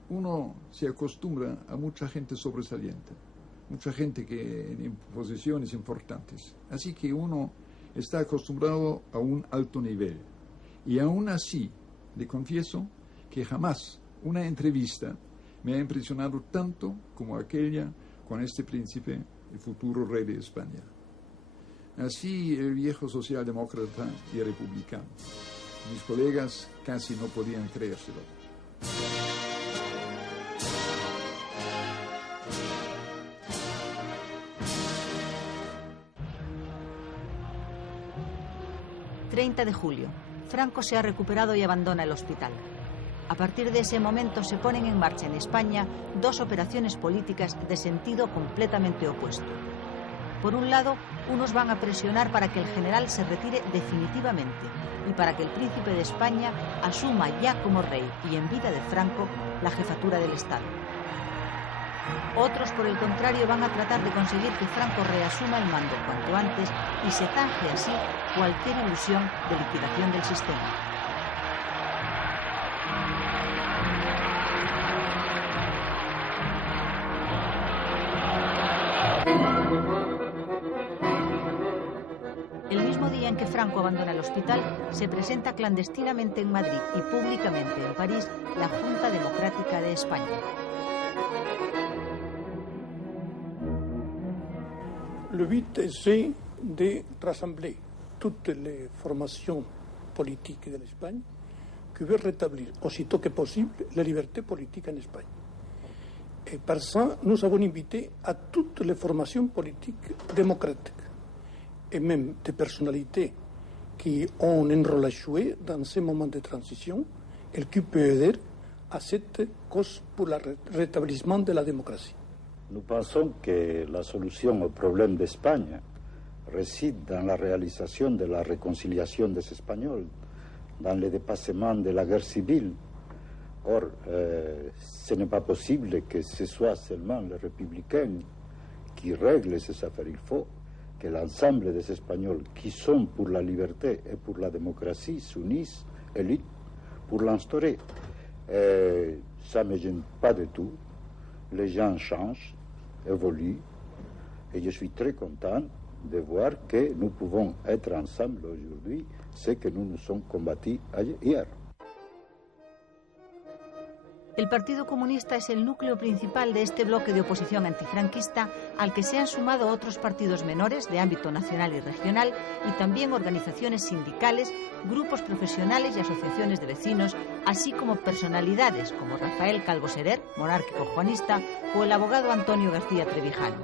uno se acostumbra a mucha gente sobresaliente, mucha gente que en posiciones importantes. Así que uno está acostumbrado a un alto nivel. Y aún así, le confieso que jamás una entrevista me ha impresionado tanto como aquella con este príncipe, el futuro rey de España. Así el viejo socialdemócrata y republicano. Mis colegas casi no podían creérselo. ...30 de julio. Franco se ha recuperado y abandona el hospital. A partir de ese momento se ponen en marcha en España dos operaciones políticas de sentido completamente opuesto. Por un lado, unos van a presionar para que el general se retire definitivamente y para que el príncipe de España asuma ya como rey y en vida de Franco la jefatura del Estado. Otros, por el contrario, van a tratar de conseguir que Franco reasuma el mando cuanto antes y se zanje así cualquier ilusión de liquidación del sistema. El mismo día en que Franco abandona el hospital, se presenta clandestinamente en Madrid y públicamente en París la Junta Democrática de España. Le but c'est de rassembler toutes les formations politiques de l'Espagne qui veulent rétablir aussitôt que possible la liberté politique en Espagne. Et par ça, nous avons invité à toutes les formations politiques démocratiques et même des personnalités qui ont un rôle à jouer dans ces moments de transition et qui peuvent aider à cette cause pour le rétablissement de la démocratie. Nous pensons que la solution au problème d'Espagne réside dans la réalisation de la réconciliation des Espagnols, dans le dépassement de la guerre civile. Or, ce n'est pas possible que ce soit seulement les républicains qui règlent ces affaires. Il faut que l'ensemble des Espagnols qui sont pour la liberté et pour la démocratie s'unissent et luttent pour l'instaurer. Ça ne me gêne pas du tout. Les gens changent, évoluent, et je suis très content de voir que nous pouvons être ensemble aujourd'hui, ce que nous nous sommes combattus hier. El Partido Comunista es el núcleo principal de este bloque de oposición antifranquista al que se han sumado otros partidos menores de ámbito nacional y regional y también organizaciones sindicales, grupos profesionales y asociaciones de vecinos, así como personalidades como Rafael Calvo Serer, monárquico juanista, o el abogado Antonio García Trevijano.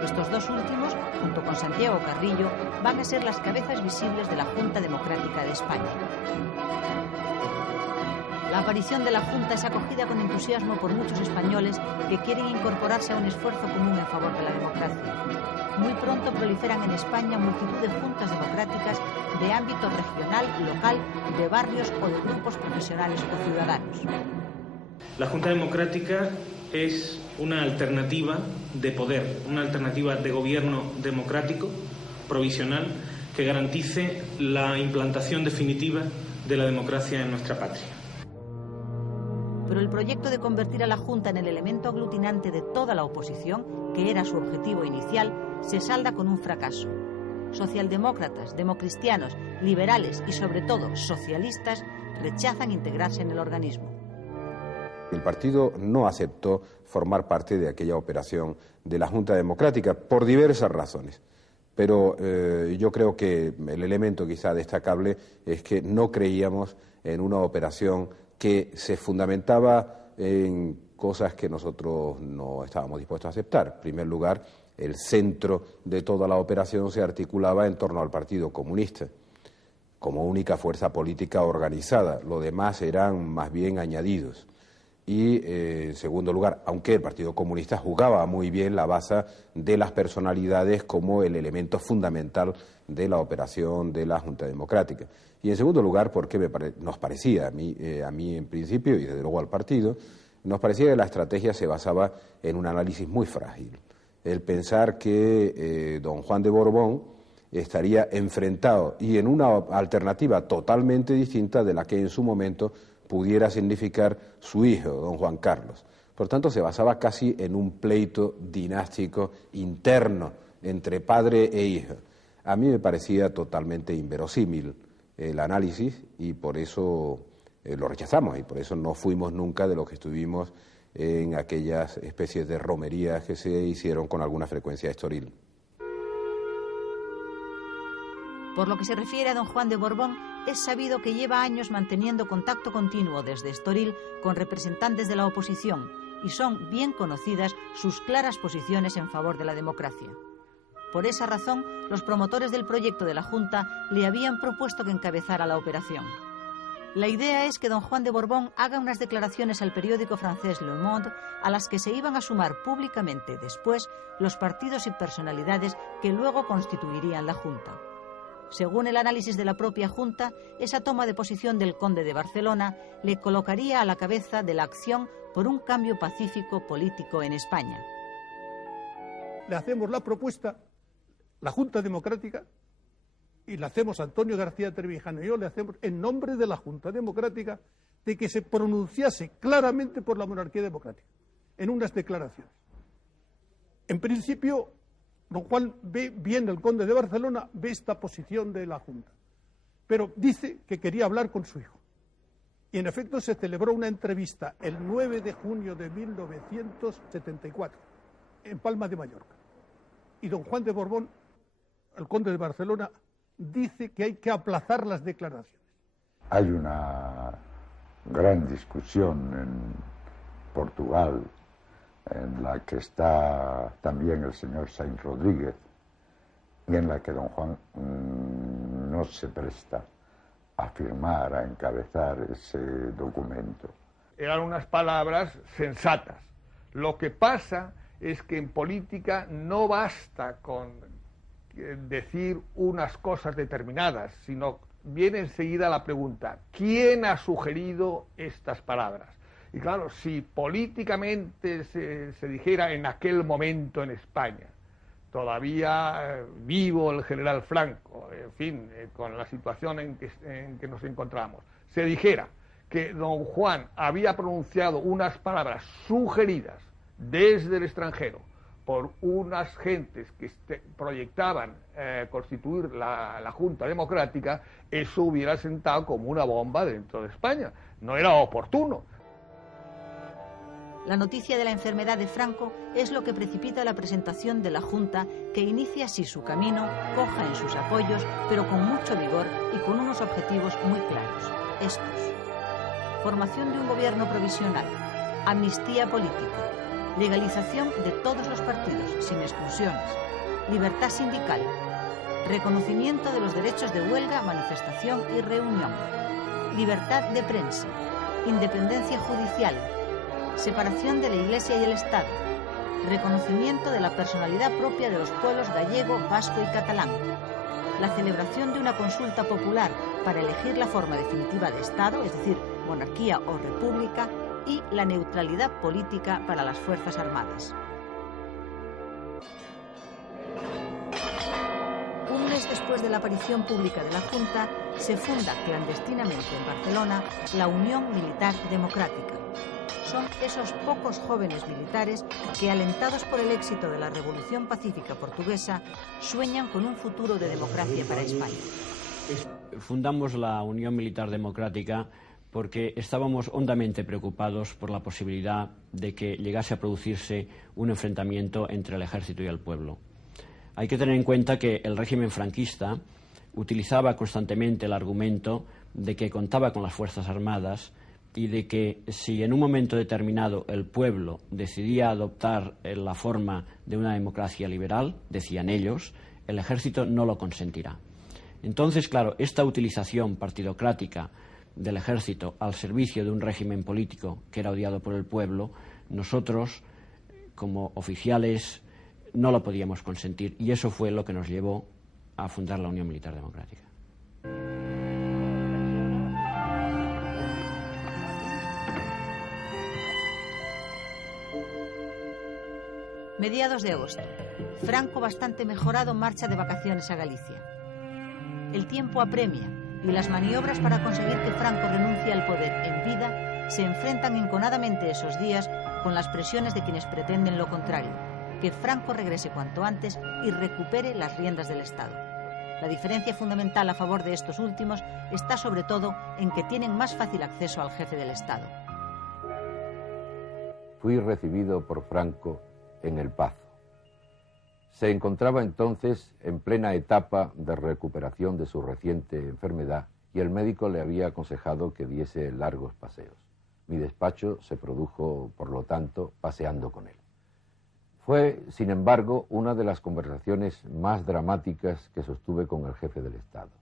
Estos dos últimos, junto con Santiago Carrillo, van a ser las cabezas visibles de la Junta Democrática de España. La aparición de la Junta es acogida con entusiasmo por muchos españoles que quieren incorporarse a un esfuerzo común en favor de la democracia. Muy pronto proliferan en España multitud de juntas democráticas de ámbito regional, local, de barrios o de grupos profesionales o ciudadanos. La Junta Democrática es una alternativa de poder, una alternativa de gobierno democrático, provisional, que garantice la implantación definitiva de la democracia en nuestra patria. Pero el proyecto de convertir a la Junta en el elemento aglutinante de toda la oposición, que era su objetivo inicial, se salda con un fracaso. Socialdemócratas, democristianos, liberales y sobre todo socialistas rechazan integrarse en el organismo. El partido no aceptó formar parte de aquella operación de la Junta Democrática por diversas razones. Pero yo creo que el elemento quizá destacable es que no creíamos en una operación que se fundamentaba en cosas que nosotros no estábamos dispuestos a aceptar. En primer lugar, el centro de toda la operación se articulaba en torno al Partido Comunista, como única fuerza política organizada. Lo demás eran más bien añadidos. Y, en segundo lugar, aunque el Partido Comunista jugaba muy bien la baza de las personalidades como el elemento fundamental de la operación de la Junta Democrática. Y, en segundo lugar, porque nos parecía, a mí en principio, y desde luego al partido, nos parecía que la estrategia se basaba en un análisis muy frágil. El pensar que don Juan de Borbón estaría enfrentado y en una alternativa totalmente distinta de la que en su momento pudiera significar su hijo, don Juan Carlos. Por tanto, se basaba casi en un pleito dinástico interno entre padre e hijo. A mí me parecía totalmente inverosímil el análisis y por eso lo rechazamos y por eso no fuimos nunca de los que estuvimos en aquellas especies de romerías que se hicieron con alguna frecuencia a Estoril. Por lo que se refiere a don Juan de Borbón, es sabido que lleva años manteniendo contacto continuo desde Estoril con representantes de la oposición y son bien conocidas sus claras posiciones en favor de la democracia. Por esa razón, los promotores del proyecto de la Junta le habían propuesto que encabezara la operación. La idea es que don Juan de Borbón haga unas declaraciones al periódico francés Le Monde a las que se iban a sumar públicamente después los partidos y personalidades que luego constituirían la Junta. Según el análisis de la propia Junta, esa toma de posición del conde de Barcelona le colocaría a la cabeza de la acción por un cambio pacífico político en España. Le hacemos la propuesta, la Junta Democrática, y le hacemos Antonio García Trevijano y yo le hacemos en nombre de la Junta Democrática de que se pronunciase claramente por la monarquía democrática en unas declaraciones. En principio, don Juan ve bien, el conde de Barcelona ve esta posición de la Junta, pero dice que quería hablar con su hijo. Y en efecto se celebró una entrevista el 9 de junio de 1974 en Palma de Mallorca. Y don Juan de Borbón, el conde de Barcelona, dice que hay que aplazar las declaraciones. Hay una gran discusión en Portugal en la que está también el señor Sainz Rodríguez y en la que don Juan no se presta a firmar, a encabezar ese documento. Eran unas palabras sensatas. Lo que pasa es que en política no basta con decir unas cosas determinadas, sino viene enseguida la pregunta: ¿quién ha sugerido estas palabras? Y claro, si políticamente se dijera en aquel momento en España, todavía vivo el general Franco, en fin, con la situación en que nos encontramos, se dijera que don Juan había pronunciado unas palabras sugeridas desde el extranjero por unas gentes que proyectaban constituir la Junta Democrática, eso hubiera sentado como una bomba dentro de España. No era oportuno. La noticia de la enfermedad de Franco es lo que precipita la presentación de la Junta, que inicia así su camino, coja en sus apoyos, pero con mucho vigor y con unos objetivos muy claros. Estos: formación de un gobierno provisional, amnistía política, legalización de todos los partidos, sin exclusiones, libertad sindical, reconocimiento de los derechos de huelga, manifestación y reunión, libertad de prensa, independencia judicial, separación de la Iglesia y el Estado, reconocimiento de la personalidad propia de los pueblos gallego, vasco y catalán, la celebración de una consulta popular para elegir la forma definitiva de Estado, es decir, monarquía o república, y la neutralidad política para las Fuerzas Armadas. Un mes después de la aparición pública de la Junta, se funda clandestinamente en Barcelona la Unión Militar Democrática. Son esos pocos jóvenes militares que, alentados por el éxito de la Revolución Pacífica Portuguesa, sueñan con un futuro de democracia para España. Fundamos la Unión Militar Democrática porque estábamos hondamente preocupados por la posibilidad de que llegase a producirse un enfrentamiento entre el ejército y el pueblo. Hay que tener en cuenta que el régimen franquista utilizaba constantemente el argumento de que contaba con las Fuerzas Armadas y de que si en un momento determinado el pueblo decidía adoptar la forma de una democracia liberal, decían ellos, el ejército no lo consentirá. Entonces, claro, esta utilización partidocrática del ejército al servicio de un régimen político que era odiado por el pueblo, nosotros, como oficiales, no lo podíamos consentir, y eso fue lo que nos llevó a fundar la Unión Militar Democrática. Mediados de agosto. Franco, bastante mejorado, marcha de vacaciones a Galicia. El tiempo apremia y las maniobras para conseguir que Franco renuncie al poder en vida se enfrentan enconadamente esos días con las presiones de quienes pretenden lo contrario, que Franco regrese cuanto antes y recupere las riendas del Estado. La diferencia fundamental a favor de estos últimos está sobre todo en que tienen más fácil acceso al jefe del Estado. Fui recibido por Franco en El Pazo. Se encontraba entonces en plena etapa de recuperación de su reciente enfermedad y el médico le había aconsejado que diese largos paseos. Mi despacho se produjo, por lo tanto, paseando con él. Fue, sin embargo, una de las conversaciones más dramáticas que sostuve con el jefe del Estado.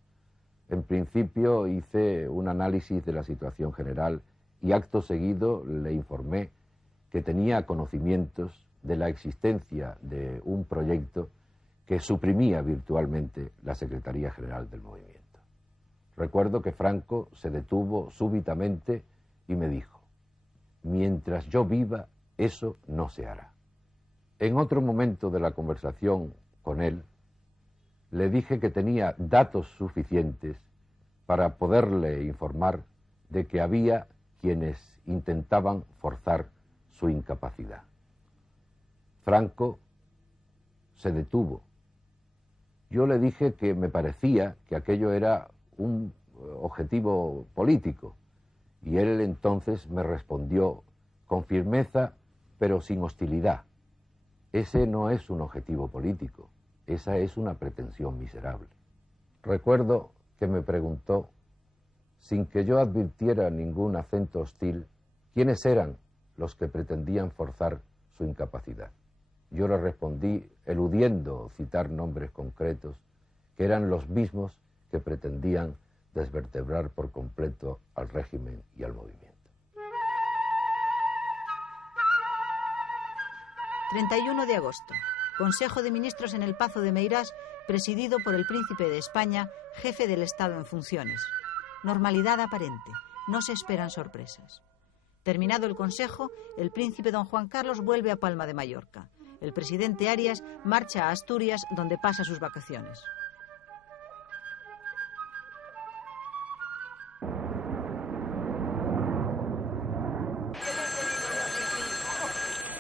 En principio hice un análisis de la situación general y acto seguido le informé que tenía conocimientos de la existencia de un proyecto que suprimía virtualmente la Secretaría General del Movimiento. Recuerdo que Franco se detuvo súbitamente y me dijo: mientras yo viva, eso no se hará. En otro momento de la conversación con él, le dije que tenía datos suficientes para poderle informar de que había quienes intentaban forzar su incapacidad. Franco se detuvo. Yo le dije que me parecía que aquello era un objetivo político, y él entonces me respondió con firmeza, pero sin hostilidad: ese no es un objetivo político, esa es una pretensión miserable. Recuerdo que me preguntó, sin que yo advirtiera ningún acento hostil, quiénes eran los que pretendían forzar su incapacidad. Yo le respondí, eludiendo citar nombres concretos, que eran los mismos que pretendían desvertebrar por completo al régimen y al movimiento. 31 de agosto. Consejo de Ministros en el Pazo de Meirás, presidido por el Príncipe de España, jefe del Estado en funciones. Normalidad aparente. No se esperan sorpresas. Terminado el Consejo, el Príncipe don Juan Carlos vuelve a Palma de Mallorca. El presidente Arias marcha a Asturias, donde pasa sus vacaciones.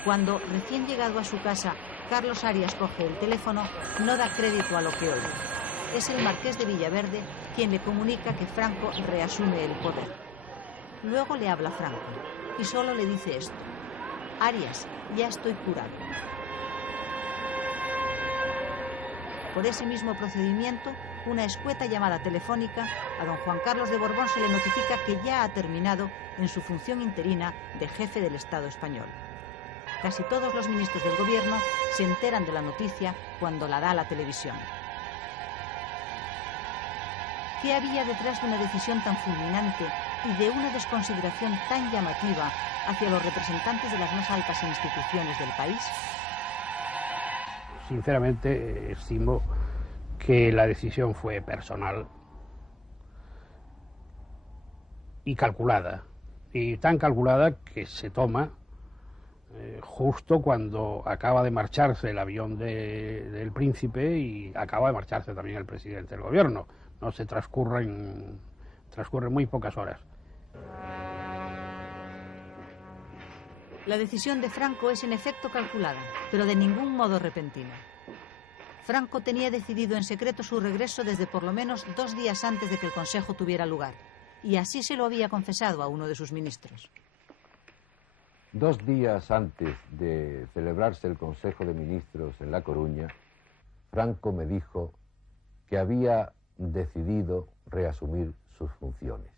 Cuando, recién llegado a su casa, Carlos Arias coge el teléfono, no da crédito a lo que oye. Es el marqués de Villaverde quien le comunica que Franco reasume el poder. Luego le habla Franco y solo le dice esto: Arias, ya estoy curado. Por ese mismo procedimiento, una escueta llamada telefónica, a don Juan Carlos de Borbón se le notifica que ya ha terminado en su función interina de jefe del Estado español. Casi todos los ministros del gobierno se enteran de la noticia cuando la da la televisión. ¿Qué había detrás de una decisión tan fulminante y de una desconsideración tan llamativa hacia los representantes de las más altas instituciones del país? Sinceramente, estimo que la decisión fue personal y calculada, y tan calculada que se toma justo cuando acaba de marcharse el avión del príncipe y acaba de marcharse también el presidente del gobierno. No se transcurren muy pocas horas. La decisión de Franco es en efecto calculada, pero de ningún modo repentina. Franco tenía decidido en secreto su regreso desde por lo menos 2 días antes de que el Consejo tuviera lugar, y así se lo había confesado a uno de sus ministros. 2 días antes de celebrarse el Consejo de Ministros en La Coruña, Franco me dijo que había decidido reasumir sus funciones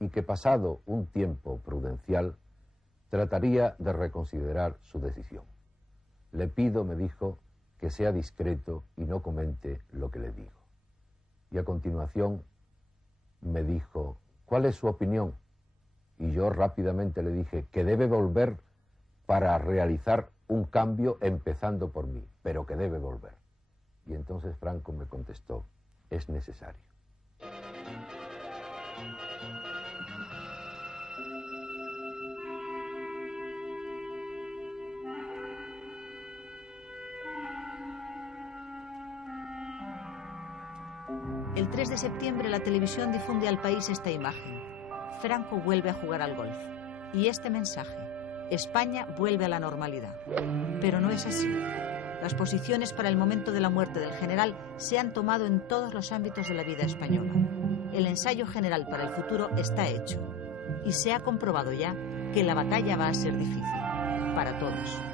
y que pasado un tiempo prudencial trataría de reconsiderar su decisión. Le pido, me dijo, que sea discreto y no comente lo que le digo. Y a continuación me dijo, ¿cuál es su opinión? Y yo rápidamente le dije que debe volver para realizar un cambio empezando por mí, pero que debe volver. Y entonces Franco me contestó, es necesario. El 3 de septiembre la televisión difunde al país esta imagen. Franco vuelve a jugar al golf. Y este mensaje: España vuelve a la normalidad. Pero no es así. Las posiciones para el momento de la muerte del general se han tomado en todos los ámbitos de la vida española. El ensayo general para el futuro está hecho. Y se ha comprobado ya que la batalla va a ser difícil. Para todos.